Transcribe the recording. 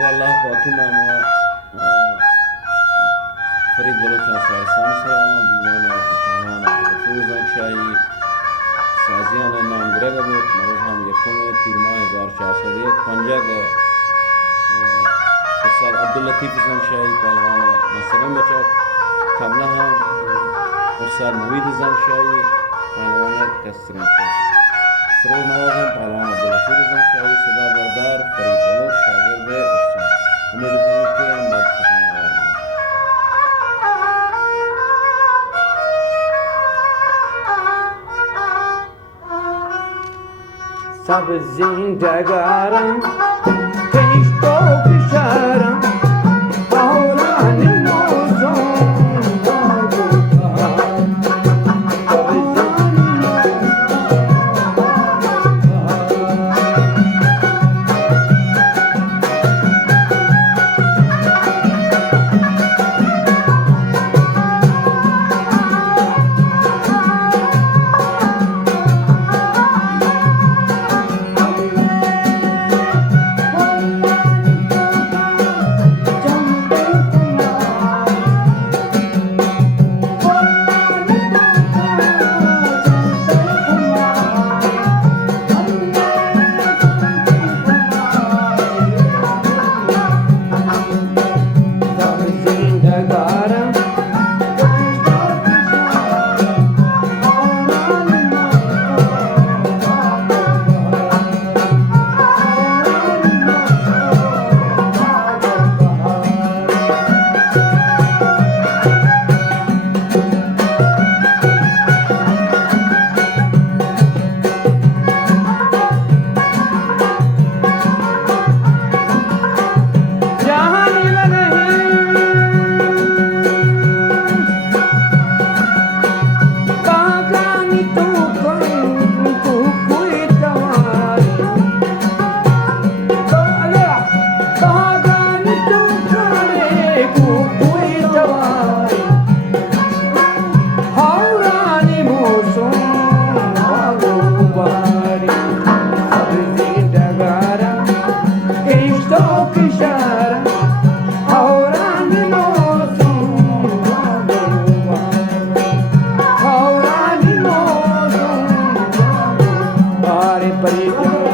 والله باقی نامه فرید بلوچستان سامسران دیوان امتحان فروزان شاهی سازیان نام گرگ بود. مروز هم یکم تیر ماه 1401 پنجاب استاد عبداللطیف زنشاهی پهلوان نصرین بچک. قبلا هم استاد نوید زنشاهی پهلوان کسرین شد. سرود نوازم پهلوان عبدالغفور زنشاهی. صدا بردار فرید بلوچ شاگرد استاد. امید کنم که این بات پسند آورده. Sabzin dagaram, kesto pisharam, aurani mozon Pari